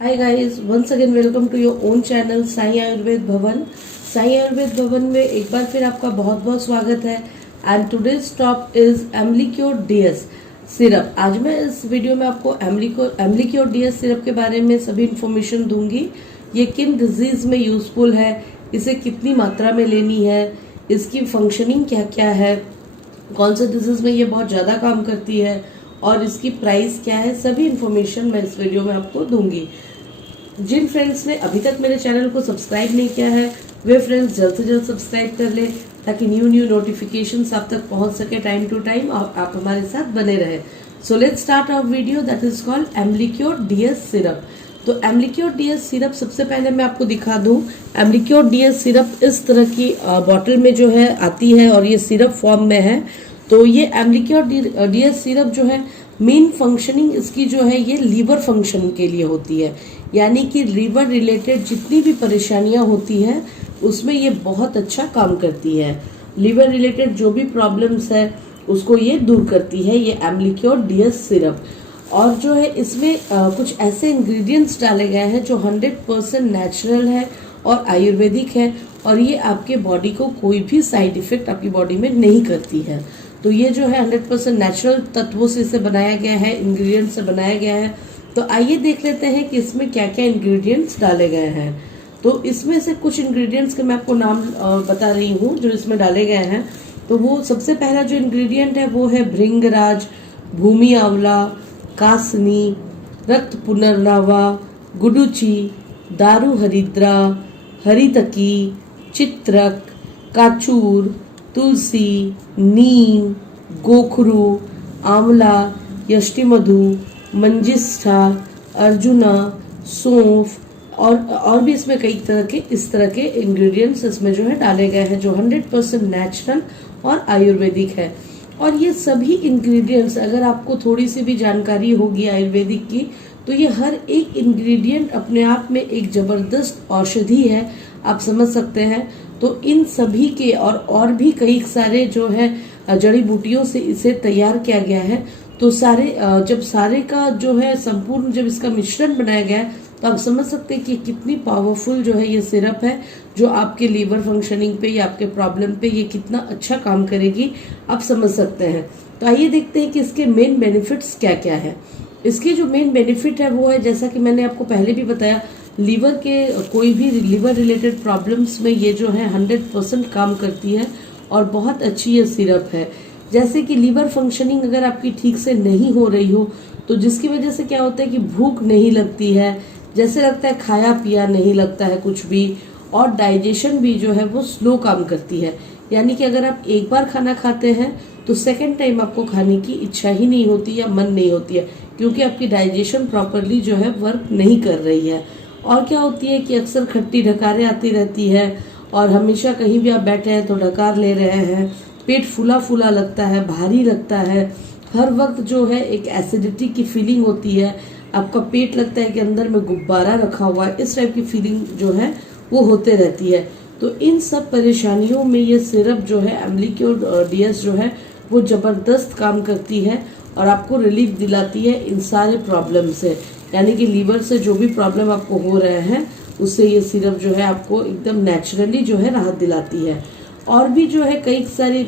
Hi guys, once again welcome to your own channel Sai Ayurveda भवन। साई आयुर्वेद भवन में एक बार फिर आपका बहुत बहुत स्वागत है। And today's top is Amblicure DS syrup. आज मैं इस वीडियो में आपको एम्बलीक्योर डीएस सिरप के बारे में सभी इन्फॉर्मेशन दूंगी। ये किन डिजीज में यूजफुल है, इसे कितनी मात्रा में लेनी है, इसकी फंक्शनिंग क्या क्या है, कौन से डिजीज में ये बहुत ज़्यादा काम करती है और इसकी प्राइस क्या है, सभी इन्फॉर्मेशन मैं इस वीडियो में आपको दूंगी। जिन फ्रेंड्स ने अभी तक मेरे चैनल को सब्सक्राइब नहीं किया है वे फ्रेंड्स जल्द से जल्द सब्सक्राइब कर ले ताकि न्यू नोटिफिकेशंस आप तक पहुंच सके टाइम टू टाइम और आप हमारे साथ बने रहे। So let's start our video that is called Amblicure DS syrup. तो एम्बलीक्योर डीएस सिरप सबसे पहले मैं आपको दिखा दूं। एम्बलीक्योर डीएस सिरप इस तरह की बॉटल में जो है आती है और ये सिरप फॉर्म में है। तो ये एम्बलीक्योर डीएस सिरप जो है मेन फंक्शनिंग इसकी जो है ये लीवर फंक्शन के लिए होती है, यानी कि लीवर रिलेटेड जितनी भी परेशानियां होती है उसमें ये बहुत अच्छा काम करती है। लीवर रिलेटेड जो भी प्रॉब्लम्स है उसको ये दूर करती है ये एम्बलीक्योर डीएस सिरप। और जो है इसमें कुछ ऐसे इंग्रेडिएंट्स डाले गए हैं जो 100% नेचुरल है और आयुर्वेदिक है और ये आपके बॉडी को कोई भी साइड इफेक्ट आपकी बॉडी में नहीं करती है। तो ये जो है 100% नेचुरल तत्वों से इसे बनाया गया है, इंग्रेडिएंट्स से बनाया गया है। तो आइए देख लेते हैं कि इसमें क्या क्या इंग्रेडिएंट्स डाले गए हैं। तो इसमें से कुछ इंग्रेडिएंट्स के मैं आपको नाम बता रही हूँ जो इसमें डाले गए हैं। तो वो सबसे पहला जो इंग्रेडिएंट है वो है भृंगराज, भूमि आंवला, कासनी, रक्त पुनर्नवा, गुडुची, दारू हरिद्रा, हरितकी, चित्रक, काचूर, तुलसी, नीम, गोखरू, आंवला, यष्टिमधु, मंजिष्ठा, अर्जुना, सौंफ और भी इसमें कई तरह के इस तरह के इंग्रेडिएंट्स इसमें जो है डाले गए हैं जो 100% नेचुरल और आयुर्वेदिक है। और ये सभी इंग्रेडिएंट्स अगर आपको थोड़ी सी भी जानकारी होगी आयुर्वेदिक की तो ये हर एक इंग्रेडिएंट अपने आप में एक जबरदस्त औषधि है, आप समझ सकते हैं। तो इन सभी के और भी कई सारे जो है जड़ी बूटियों से इसे तैयार किया गया है। तो जब सारे का जो है संपूर्ण जब इसका मिश्रण बनाया गया है तो आप समझ सकते हैं कि कितनी पावरफुल जो है ये सिरप है जो आपके लीवर फंक्शनिंग पे या आपके प्रॉब्लम पे ये कितना अच्छा काम करेगी, आप समझ सकते हैं। तो आइए देखते हैं कि इसके मेन बेनिफिट्स क्या क्या है। इसके जो मेन बेनिफिट है वो है, जैसा कि मैंने आपको पहले भी बताया, लीवर के कोई भी लीवर रिलेटेड प्रॉब्लम्स में ये जो है 100% काम करती है और बहुत अच्छी ये सिरप है। जैसे कि लीवर फंक्शनिंग अगर आपकी ठीक से नहीं हो रही हो तो जिसकी वजह से क्या होता है कि भूख नहीं लगती है, जैसे लगता है खाया पिया नहीं लगता है कुछ भी, और डाइजेशन भी जो है वो स्लो काम करती है। यानी कि अगर आप एक बार खाना खाते हैं तो सेकेंड टाइम आपको खाने की इच्छा ही नहीं होती या मन नहीं होती है, क्योंकि आपकी डाइजेशन प्रॉपरली जो है वर्क नहीं कर रही है। और क्या होती है कि अक्सर खट्टी डकारें आती रहती है और हमेशा कहीं भी आप बैठे हैं तो डकार ले रहे हैं, पेट फूला फूला लगता है, भारी लगता है, हर वक्त जो है एक एसिडिटी की फीलिंग होती है, आपका पेट लगता है कि अंदर में गुब्बारा रखा हुआ है, इस टाइप की फीलिंग जो है वो होते रहती है। तो इन सब परेशानियों में ये सिरप जो है एम्बलीक्योर डीएस जो है वो जबरदस्त काम करती है और आपको रिलीफ दिलाती है इन सारे प्रॉब्लम से। यानी कि लीवर से जो भी प्रॉब्लम आपको हो रहे हैं उससे ये सिरप जो है आपको एकदम नेचुरली जो है राहत दिलाती है। और भी जो है कई सारी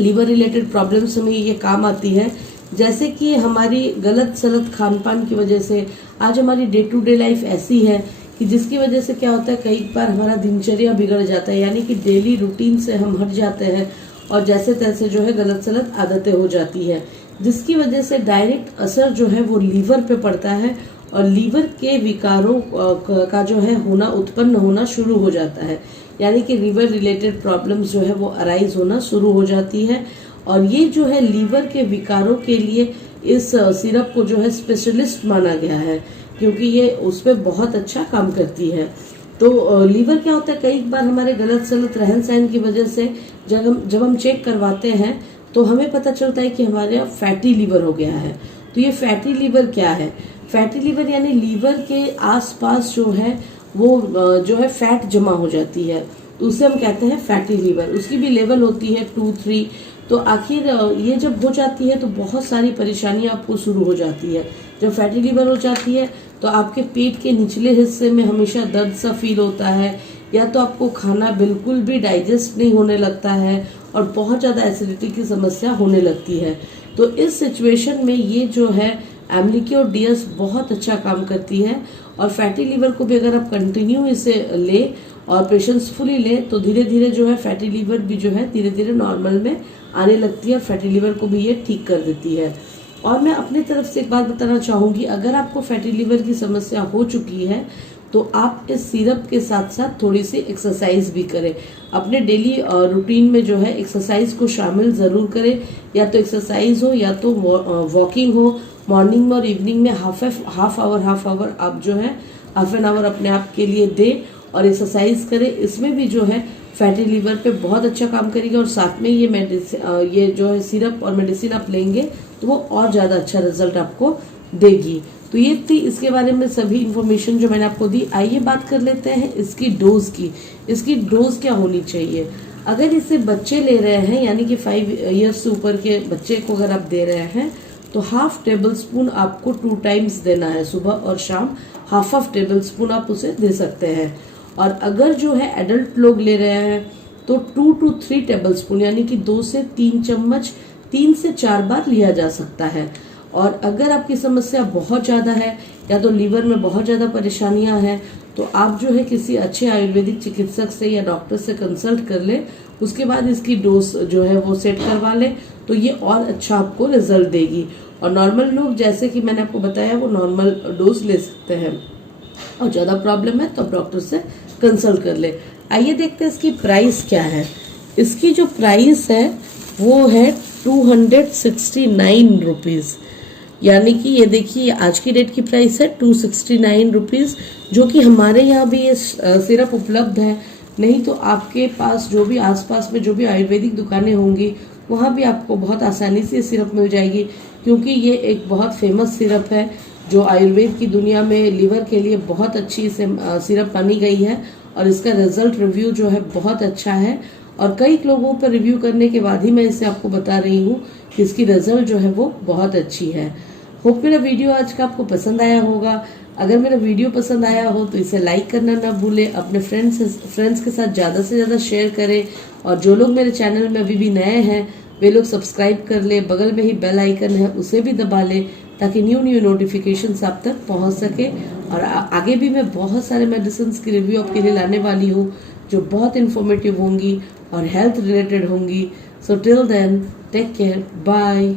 लीवर रिलेटेड प्रॉब्लम्स में ये काम आती है, जैसे कि हमारी गलत सलत खान पान की वजह से आज हमारी डे टू डे लाइफ ऐसी है कि जिसकी वजह से क्या होता है कई बार हमारा दिनचर्या बिगड़ जाता है, यानी कि डेली रूटीन से हम हट जाते हैं और जैसे तैसे जो है गलत सलत आदतें हो जाती है, जिसकी वजह से डायरेक्ट असर जो है वो लीवर पे पड़ता है और लीवर के विकारों का जो है उत्पन्न होना शुरू हो जाता है। यानी कि लीवर रिलेटेड प्रॉब्लम्स जो है वो अराइज होना शुरू हो जाती है। और ये जो है लीवर के विकारों के लिए इस सिरप को जो है स्पेशलिस्ट माना गया है, क्योंकि ये उस पर बहुत अच्छा काम करती है। तो लीवर क्या होता है, कई बार हमारे गलत सलत रहन सहन की वजह से जब हम चेक करवाते हैं तो हमें पता चलता है कि हमारे यहाँ फैटी लीवर हो गया है। तो ये फैटी लीवर क्या है? फैटी लीवर यानी लीवर के आसपास जो है वो जो है फैट जमा हो जाती है, तो उसे हम कहते हैं फैटी लीवर। उसकी भी लेवल होती है 2-3। तो आखिर ये जब हो जाती है तो बहुत सारी परेशानियां आपको शुरू हो जाती है। जब फैटी लिवर हो जाती है तो आपके पेट के निचले हिस्से में हमेशा दर्द सा फील होता है, या तो आपको खाना बिल्कुल भी डाइजेस्ट नहीं होने लगता है और बहुत ज़्यादा एसिडिटी की समस्या होने लगती है। तो इस सिचुएशन में ये जो है एम्बलीक्योर DS बहुत अच्छा काम करती है। और फैटी लीवर को भी अगर आप कंटिन्यू इसे ले और पेशेंसफुली ले तो धीरे धीरे जो है फैटी लीवर भी जो है धीरे धीरे नॉर्मल में आने लगती है, फैटी लीवर को भी ये ठीक कर देती है। और मैं अपनी तरफ से एक बात बताना चाहूँगी, अगर आपको फैटी लीवर की समस्या हो चुकी है तो आप इस सिरप के साथ साथ थोड़ी सी एक्सरसाइज भी करें। अपने डेली रूटीन में जो है एक्सरसाइज को शामिल ज़रूर करें, या तो एक्सरसाइज हो या तो वॉकिंग हो। मॉर्निंग में और इवनिंग में हाफ आवर आप जो है हाफ एन आवर अपने आप के लिए दें और एक्सरसाइज करें। इसमें भी जो है फैटी लीवर पे बहुत अच्छा काम करेगी। और साथ में ये जो है सिरप और मेडिसिन आप लेंगे तो वो और ज़्यादा अच्छा रिजल्ट आपको देगी। तो ये थी इसके बारे में सभी इन्फॉर्मेशन जो मैंने आपको दी। आइए बात कर लेते हैं इसकी डोज की। इसकी डोज क्या होनी चाहिए? अगर इसे बच्चे ले रहे हैं, यानी कि 5 ईयर्स से ऊपर के बच्चे को अगर आप दे रहे हैं तो हाफ टेबल स्पून आपको 2 टाइम्स देना है, सुबह और शाम हाफ टेबल स्पून आप उसे दे सकते हैं। और अगर जो है एडल्ट लोग ले रहे हैं तो 2 to 3 टेबल स्पून यानी कि 2 से 3 चम्मच 3 से 4 बार लिया जा सकता है। और अगर आपकी समस्या बहुत ज़्यादा है या तो लीवर में बहुत ज़्यादा परेशानियां हैं तो आप जो है किसी अच्छे आयुर्वेदिक चिकित्सक से या डॉक्टर से कंसल्ट कर ले, उसके बाद इसकी डोज जो है वो सेट करवा ले तो ये और अच्छा आपको रिजल्ट देगी। और नॉर्मल लोग जैसे कि मैंने आपको बताया वो नॉर्मल डोज ले सकते हैं, और ज़्यादा प्रॉब्लम है तो आप डॉक्टर से कंसल्ट कर ले। आइए देखते हैं इसकी प्राइस क्या है। इसकी जो प्राइस है वो है 269 रुपीज़, यानी कि ये देखिए आज की डेट की प्राइस है 269 रुपीज़, जो कि हमारे यहाँ भी ये सिरप उपलब्ध है। नहीं तो आपके पास जो भी आसपास में जो भी आयुर्वेदिक दुकानें होंगी वहाँ भी आपको बहुत आसानी से ये सिरप मिल जाएगी, क्योंकि ये एक बहुत फेमस सिरप है जो आयुर्वेद की दुनिया में लीवर के लिए बहुत अच्छी इसे सिरप बनी गई है। और इसका रिजल्ट रिव्यू जो है बहुत अच्छा है, और कई लोगों पर रिव्यू करने के बाद ही मैं इसे आपको बता रही हूँ कि इसकी रिजल्ट जो है वो बहुत अच्छी है। होप मेरा वीडियो आज का आपको पसंद आया होगा। अगर मेरा वीडियो पसंद आया हो तो इसे लाइक करना ना भूलें, अपने फ्रेंड्स के साथ ज़्यादा से ज़्यादा शेयर करें। और जो लोग मेरे चैनल में अभी भी नए हैं वे लोग सब्सक्राइब कर ले, बगल में ही बेल आइकन है उसे भी दबा ले ताकि न्यू नोटिफिकेशंस आप तक पहुंच सके। और आगे भी मैं बहुत सारे मेडिसिन की रिव्यू आपके लिए लाने वाली हूँ जो बहुत इन्फॉर्मेटिव होंगी और हेल्थ रिलेटेड होंगी। So till then take care, bye.